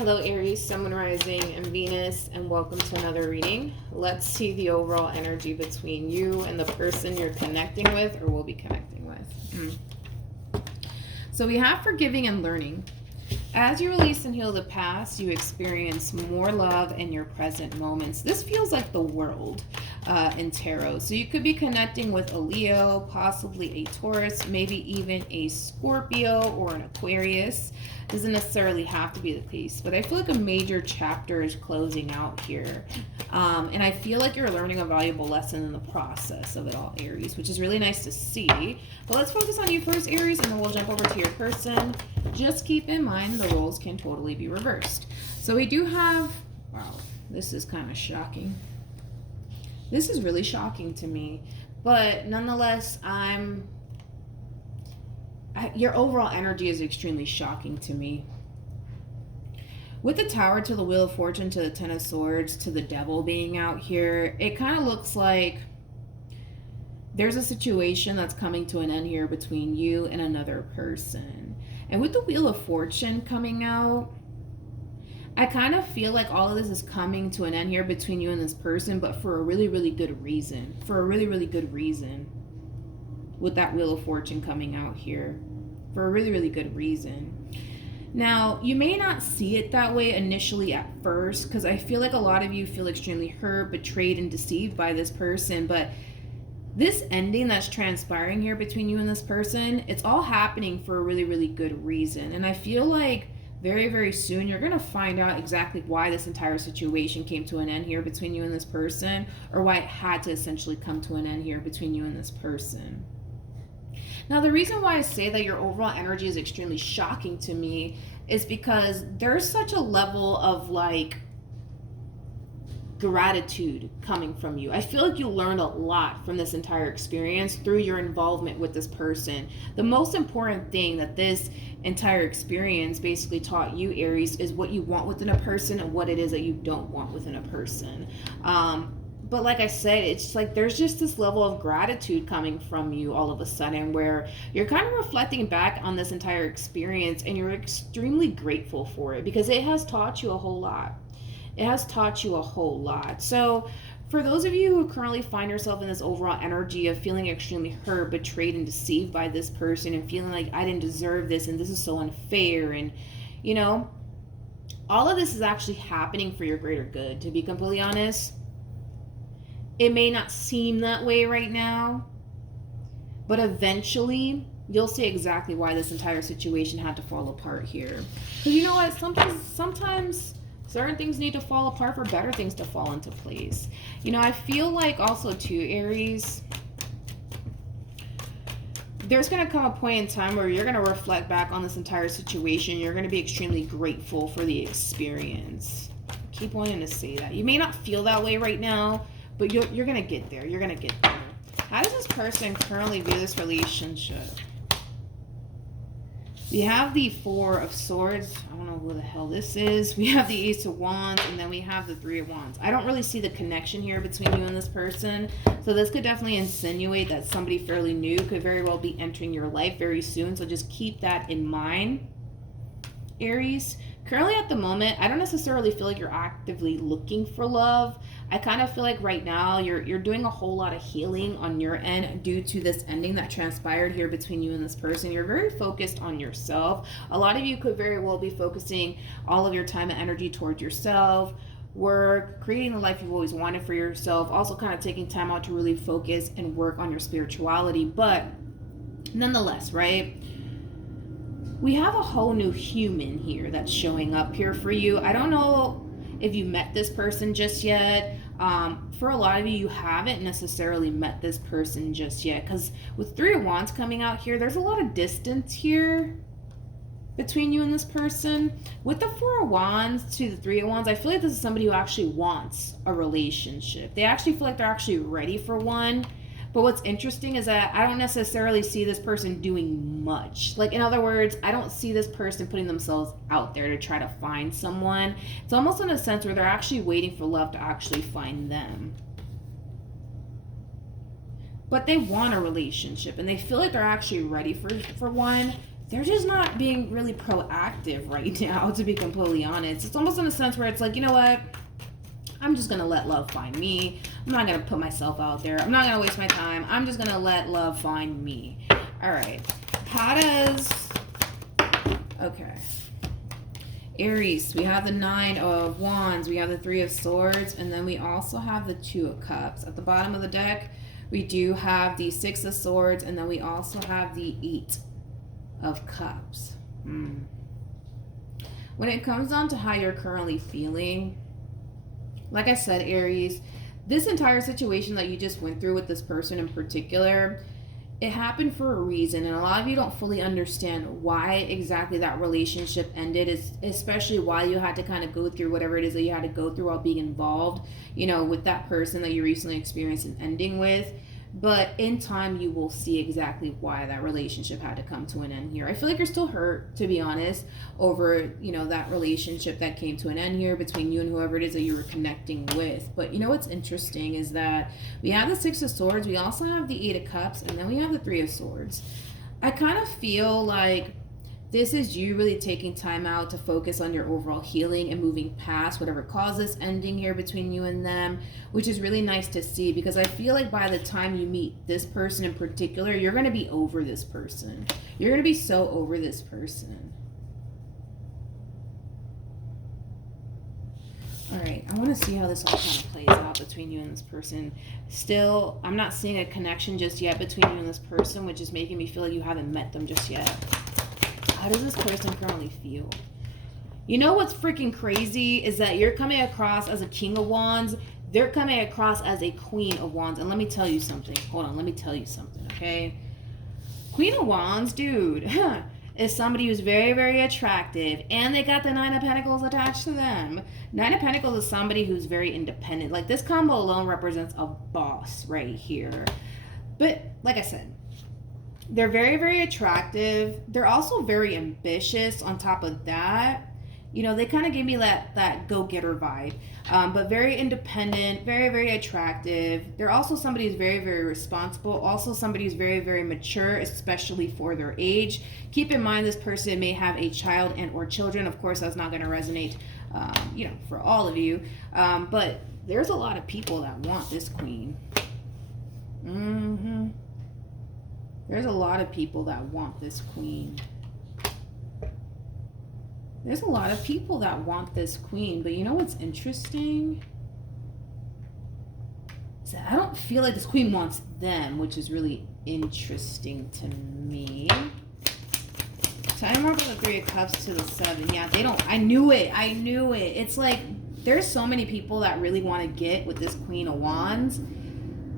Hello Aries, Sun, Rising, and Venus, and welcome to another reading. Let's see the overall energy between you and the person you're connecting with or will be connecting with. So we have forgiving and learning. As you release and heal the past, you experience more love in your present moments. This feels like the world in tarot. So you could be connecting with a Leo, possibly a Taurus, maybe even a Scorpio or an Aquarius. Doesn't necessarily have to be the case, but I feel like a major chapter is closing out here. And I feel like you're learning a valuable lesson in the process of it all, Aries, which is really nice to see. But let's focus on you first, Aries, and then we'll jump over to your person. Just keep in mind the roles can totally be reversed. So we do have, wow, this is kind of shocking. This is really shocking to me, but nonetheless, your overall energy is extremely shocking to me. With the Tower to the Wheel of Fortune to the Ten of Swords to the Devil being out here, it kind of looks like there's a situation that's coming to an end here between you and another person. And with the Wheel of Fortune coming out, I kind of feel like all of this is coming to an end here between you and this person, but for a really, really good reason. For a really, really good reason. With that Wheel of Fortune coming out here. For a really, really good reason. Now, you may not see it that way initially at first, because I feel like a lot of you feel extremely hurt, betrayed, and deceived by this person, but this ending that's transpiring here between you and this person, it's all happening for a really, really good reason. And I feel like very, very soon you're going to find out exactly why this entire situation came to an end here between you and this person, or why it had to essentially come to an end here between you and this person. Now, the reason why I say that your overall energy is extremely shocking to me is because there's such a level of gratitude coming from you. I feel like you learned a lot from this entire experience through your involvement with this person. The most important thing that this entire experience basically taught you, Aries, is what you want within a person and what it is that you don't want within a person. But like I said, it's like there's just this level of gratitude coming from you all of a sudden where you're kind of reflecting back on this entire experience and you're extremely grateful for it because it has taught you a whole lot. It has taught you a whole lot. So for those of you who currently find yourself in this overall energy of feeling extremely hurt, betrayed, and deceived by this person and feeling like I didn't deserve this and this is so unfair and, you know, all of this is actually happening for your greater good, to be completely honest. It may not seem that way right now, but eventually you'll see exactly why this entire situation had to fall apart here. Because you know what? Sometimes certain things need to fall apart for better things to fall into place. You know, I feel like also too, Aries, there's going to come a point in time where you're going to reflect back on this entire situation. You're going to be extremely grateful for the experience. I keep wanting to say that. You may not feel that way right now, but you're going to get there. You're going to get there. How does this person currently view this relationship? We have the Four of Swords. I don't know who the hell this is. We have the Ace of Wands, and then we have the Three of Wands. I don't really see the connection here between you and this person. So this could definitely insinuate that somebody fairly new could very well be entering your life very soon. So just keep that in mind, Aries. Currently at the moment, I don't necessarily feel like you're actively looking for love. I kind of feel like right now you're doing a whole lot of healing on your end due to this ending that transpired here between you and this person. You're very focused on yourself. A lot of you could very well be focusing all of your time and energy toward yourself, work, creating the life you've always wanted for yourself, also kind of taking time out to really focus and work on your spirituality. But nonetheless, right? We have a whole new human here that's showing up here for you. I don't know if you met this person just yet. For a lot of you, you haven't necessarily met this person just yet. Because with Three of Wands coming out here, there's a lot of distance here between you and this person. With the Four of Wands to the Three of Wands, I feel like this is somebody who actually wants a relationship. They actually feel like they're actually ready for one. But what's interesting is that I don't necessarily see this person doing much. Like, in other words, I don't see this person putting themselves out there to try to find someone. It's almost in a sense where they're actually waiting for love to actually find them. But they want a relationship and they feel like they're actually ready for one. they're just not being really proactive right now, to be completely honest. It's almost in a sense where it's like, you know what? I'm just going to let love find me. I'm not going to put myself out there. I'm not going to waste my time. I'm just going to let love find me. All right. How does... Okay. Aries, we have the 9 of Wands. We have the 3 of Swords. And then we also have the 2 of Cups. At the bottom of the deck, we do have the 6 of Swords. And then we also have the 8 of Cups. When it comes down to how you're currently feeling, like I said, Aries, this entire situation that you just went through with this person in particular, it happened for a reason, and a lot of you don't fully understand why exactly that relationship ended, especially why you had to kind of go through whatever it is that you had to go through while being involved, you know, with that person that you recently experienced an ending with. But in time, you will see exactly why that relationship had to come to an end here. I feel like you're still hurt, to be honest, over, you know, that relationship that came to an end here between you and whoever it is that you were connecting with. But you know what's interesting is that we have the 6 of Swords, we also have the 8 of Cups, and then we have the 3 of Swords. I kind of feel like this is you really taking time out to focus on your overall healing and moving past whatever caused this ending here between you and them, which is really nice to see, because I feel like by the time you meet this person in particular, you're going to be over this person. You're going to be so over this person. All right, I want to see how this all kind of plays out between you and this person. Still, I'm not seeing a connection just yet between you and this person, which is making me feel like you haven't met them just yet. How does this person currently feel? You know what's freaking crazy is that you're coming across as a King of Wands. They're coming across as a Queen of Wands. And let me tell you something. Hold on, let me tell you something, okay? Queen of Wands, dude, is somebody who's very, very attractive. And they got the 9 of Pentacles attached to them. 9 of Pentacles is somebody who's very independent. Like, this combo alone represents a boss right here. But, like I said, they're very, very attractive. They're also very ambitious on top of that. You know, they kind of give me that go-getter vibe. But very independent, very, very attractive. They're also somebody who's very, very responsible. Also somebody who's very, very mature, especially for their age. Keep in mind, this person may have a child and or children. Of course, that's not going to resonate, you know, for all of you. But there's a lot of people that want this queen. There's a lot of people that want this queen. There's a lot of people that want this queen. But you know what's interesting? Is that I don't feel like this queen wants them, which is really interesting to me. Tell me more about the 3 of Cups to the 7. Yeah, they don't. I knew it. I knew it. It's like there's so many people that really want to get with this Queen of Wands.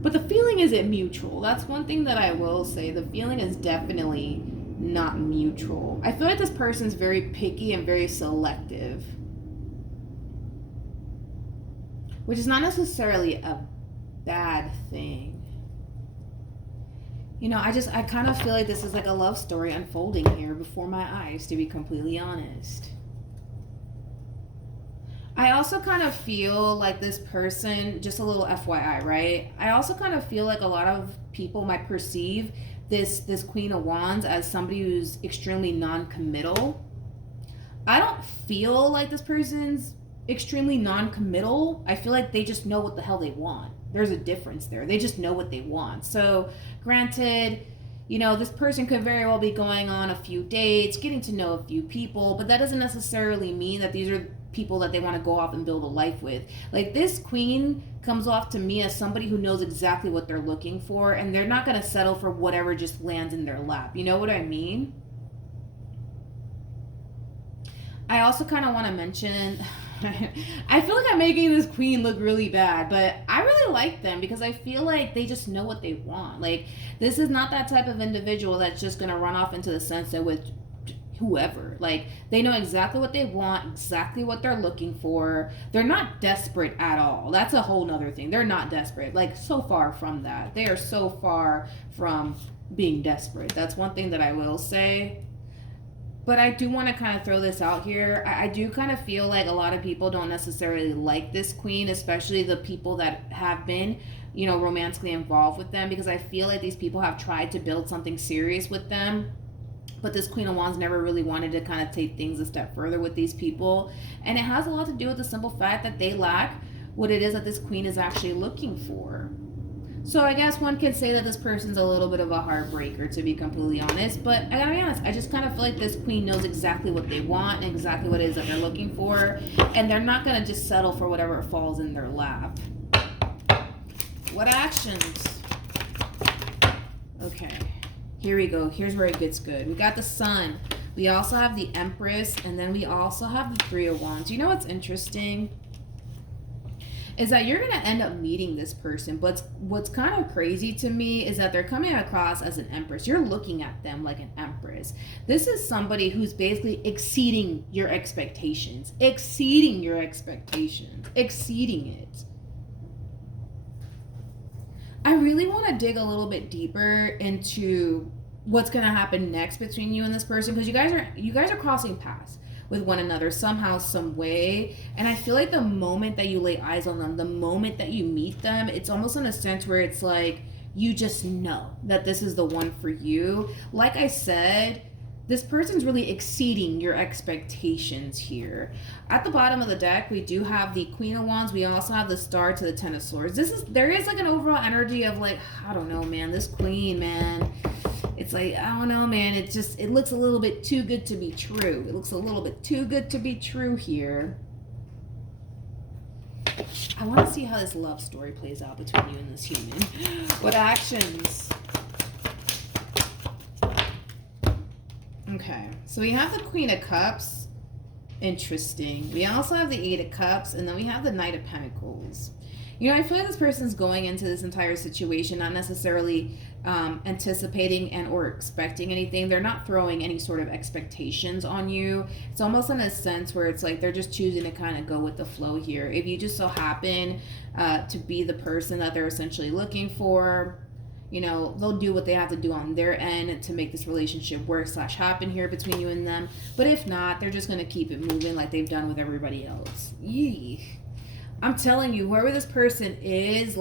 But the feeling isn't mutual. That's one thing that I will say. The feeling is definitely not mutual. I feel like this person's very picky and very selective. Which is not necessarily a bad thing. You know, I kind of feel like this is like a love story unfolding here before my eyes, to be completely honest. I also kind of feel like this person, just a little FYI, right? I also kind of feel like a lot of people might perceive this Queen of Wands as somebody who's extremely non-committal. I don't feel like this person's extremely non-committal. I feel like they just know what the hell they want. There's a difference there. They just know what they want. So, granted, you know, this person could very well be going on a few dates, getting to know a few people, but that doesn't necessarily mean that these are people that they want to go off and build a life with. Like, this queen comes off to me as somebody who knows exactly what they're looking for, and they're not going to settle for whatever just lands in their lap. You know what I mean? I also kind of want to mention, I feel like I'm making this queen look really bad, but I really like them because I feel like they just know what they want. Like, this is not that type of individual that's just going to run off into the sunset with whoever. Like, they know exactly what they want, exactly what they're looking for. They're not desperate at all. That's a whole nother thing. They're not desperate. Like, so far from that. They are so far from being desperate. That's one thing that I will say. But I do want to kind of throw this out here. I do kind of feel like a lot of people don't necessarily like this queen, especially the people that have been, you know, romantically involved with them, because I feel like these people have tried to build something serious with them. But this Queen of Wands never really wanted to kind of take things a step further with these people. And it has a lot to do with the simple fact that they lack what it is that this Queen is actually looking for. So I guess one can say that this person's a little bit of a heartbreaker, to be completely honest. But I gotta be honest, I just kind of feel like this Queen knows exactly what they want and exactly what it is that they're looking for. And they're not gonna just settle for whatever falls in their lap. What actions? Okay, here we go. Here's where it gets good. We got the Sun. We also have the Empress. And then we also have the Three of Wands. You know what's interesting? Is that you're going to end up meeting this person. But what's kind of crazy to me is that they're coming across as an Empress. You're looking at them like an Empress. This is somebody who's basically exceeding your expectations. Exceeding your expectations. Exceeding it. I really want to dig a little bit deeper into what's going to happen next between you and this person, because you guys are crossing paths with one another somehow, some way. And I feel like the moment that you lay eyes on them, the moment that you meet them, it's almost in a sense where it's like you just know that this is the one for you. Like I said, this person's really exceeding your expectations here. At the bottom of the deck, we do have the Queen of Wands. We also have the Star to the Ten of Swords. There is like an overall energy of like, I don't know, man, this Queen, man. It's like, I don't know, man. It looks a little bit too good to be true. It looks a little bit too good to be true here. I want to see how this love story plays out between you and this human. What actions? Okay, so we have the Queen of Cups. Interesting. We also have the Eight of Cups, and then we have the Knight of Pentacles. You know, I feel like this person's going into this entire situation not necessarily anticipating and or expecting anything. They're not throwing any sort of expectations on you. It's almost in a sense where it's like they're just choosing to kind of go with the flow here. If you just so happen to be the person that they're essentially looking for, you know, they'll do what they have to do on their end to make this relationship work / happen here between you and them. But if not, they're just going to keep it moving like they've done with everybody else. Yee. I'm telling you, whoever this person is,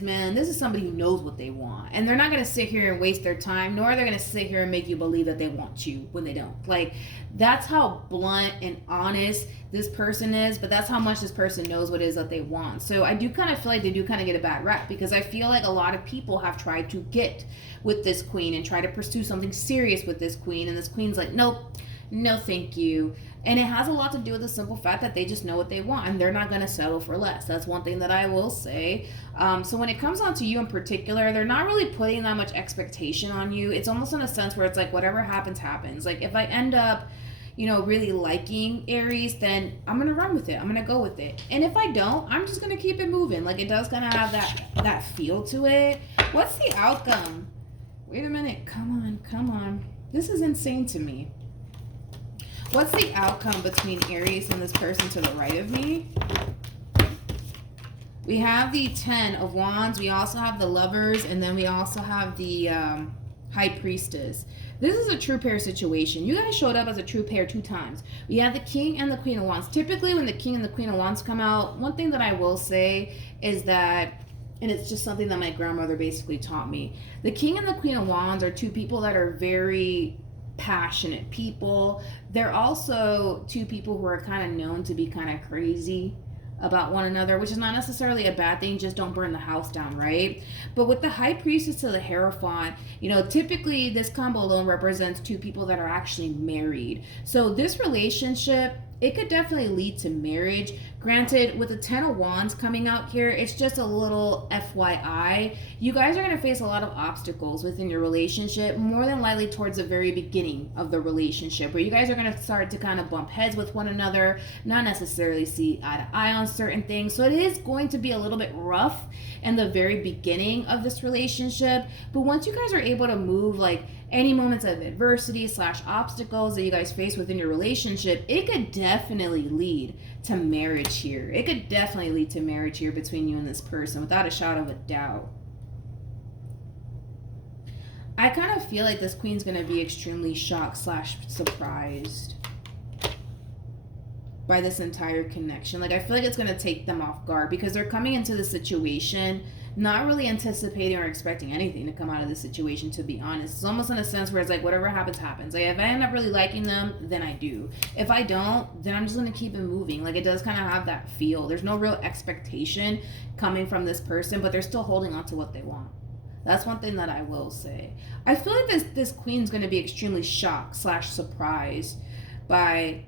man, this is somebody who knows what they want. And they're not going to sit here and waste their time, nor are they going to sit here and make you believe that they want you when they don't. Like, that's how blunt and honest this person is, but that's how much this person knows what it is that they want. So I do kind of feel like they do kind of get a bad rap, because I feel like a lot of people have tried to get with this Queen and try to pursue something serious with this Queen, and this Queen's like, nope, no thank you. And it has a lot to do with the simple fact that they just know what they want, and they're not going to settle for less. That's one thing that I will say. So when it comes on to you in particular, they're not really putting that much expectation on you. It's almost in a sense where it's like, whatever happens, happens. Like, if I end up, you know, really liking Aries, then I'm going to run with it. I'm going to go with it. And if I don't, I'm just going to keep it moving. Like, it does kind of have that feel to it. What's the outcome? Wait a minute. Come on. This is insane to me. What's the outcome between Aries and this person to the right of me? We have the Ten of Wands. We also have the Lovers. And then we also have the High Priestess. This is a true pair situation. You guys showed up as a true pair 2 times. We have the King and the Queen of Wands. Typically, when the King and the Queen of Wands come out, one thing that I will say is that, and it's just something that my grandmother basically taught me, the King and the Queen of Wands are 2 people that are very passionate people. They're also 2 people who are kind of known to be kind of crazy about one another, which is not necessarily a bad thing. Just don't burn the house down, right? But with the High Priestess to the Hierophant, you know, typically this combo alone represents 2 people that are actually married. So this relationship, it could definitely lead to marriage. Granted, with the Ten of Wands coming out here, it's just a little FYI. You guys are going to face a lot of obstacles within your relationship, more than likely towards the very beginning of the relationship, where you guys are going to start to kind of bump heads with one another, not necessarily see eye to eye on certain things. So it is going to be a little bit rough in the very beginning of this relationship. But once you guys are able to move, like, any moments of adversity / obstacles that you guys face within your relationship, it could definitely lead to marriage here. It could definitely lead to marriage here between you and this person, without a shadow of a doubt. I kind of feel like this Queen's going to be extremely shocked / surprised by this entire connection. Like, I feel like it's going to take them off guard, because they're coming into the situation not really anticipating or expecting anything to come out of this situation, to be honest. It's almost in a sense where it's like whatever happens, happens. Like if I end up really liking them, then I do. If I don't, then I'm just going to keep it moving. Like it does kind of have that feel. There's no real expectation coming from this person, but they're still holding on to what they want. That's one thing that I will say. I feel like this queen's going to be extremely shocked / surprised by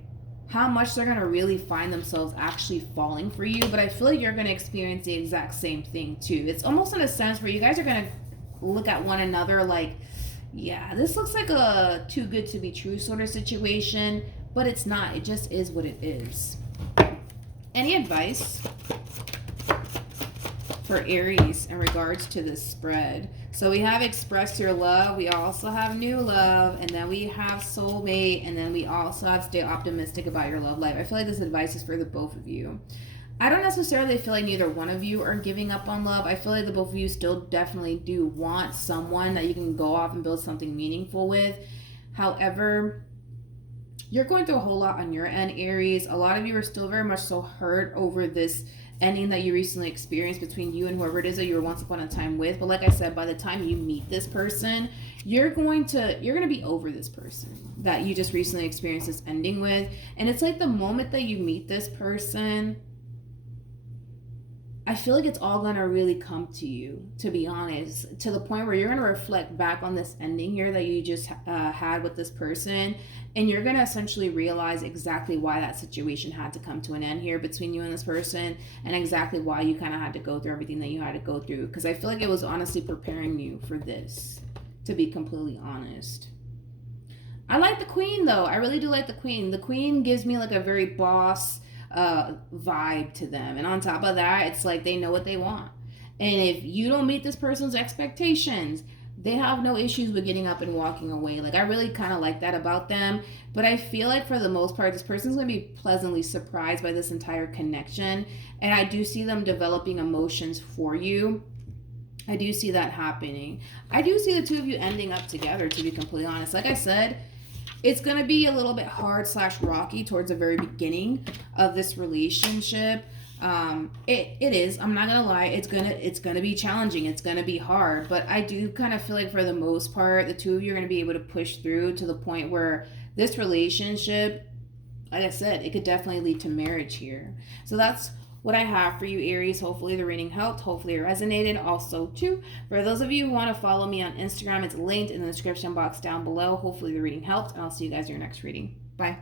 how much they're going to really find themselves actually falling for you. But I feel like you're going to experience the exact same thing too. It's almost in a sense where you guys are going to look at one another like, yeah, this looks like a too good to be true sort of situation, but it's not. It just is what it is. Any advice for Aries in regards to this spread? So we have express your love, we also have new love, and then we have soulmate, and then we also have stay optimistic about your love life. I feel like this advice is for the both of you. I don't necessarily feel like neither one of you are giving up on love. I feel like the both of you still definitely do want someone that you can go off and build something meaningful with. However, you're going through a whole lot on your end, Aries. A lot of you are still very much so hurt over this ending that you recently experienced between you and whoever it is that you were once upon a time with. But like I said, by the time you meet this person, you're going to be over this person that you just recently experienced this ending with. And it's like the moment that you meet this person, I feel like it's all gonna really come to you, to be honest, to the point where you're gonna reflect back on this ending here that you just had with this person, and you're gonna essentially realize exactly why that situation had to come to an end here between you and this person, and exactly why you kind of had to go through everything that you had to go through. Because I feel like it was honestly preparing you for this, to be completely honest. I like the queen though. I really do like the queen. The queen gives me like a very boss vibe to them, and on top of that, it's like they know what they want, and if you don't meet this person's expectations, they have no issues with getting up and walking away. Like I really kind of like that about them. But I feel like for the most part, this person's going to be pleasantly surprised by this entire connection, and I do see them developing emotions for you. I do see that happening. I do see the two of you ending up together, to be completely honest. Like I said, it's going to be a little bit hard / rocky towards the very beginning of this relationship. It is. I'm not going to lie. It's going to be challenging. It's going to be hard. But I do kind of feel like for the most part, the two of you are going to be able to push through to the point where this relationship, like I said, it could definitely lead to marriage here. So that's what I have for you, Aries. Hopefully the reading helped. Hopefully it resonated. Also, too, for those of you who want to follow me on Instagram, it's linked in the description box down below. Hopefully the reading helped, and I'll see you guys in your next reading. Bye.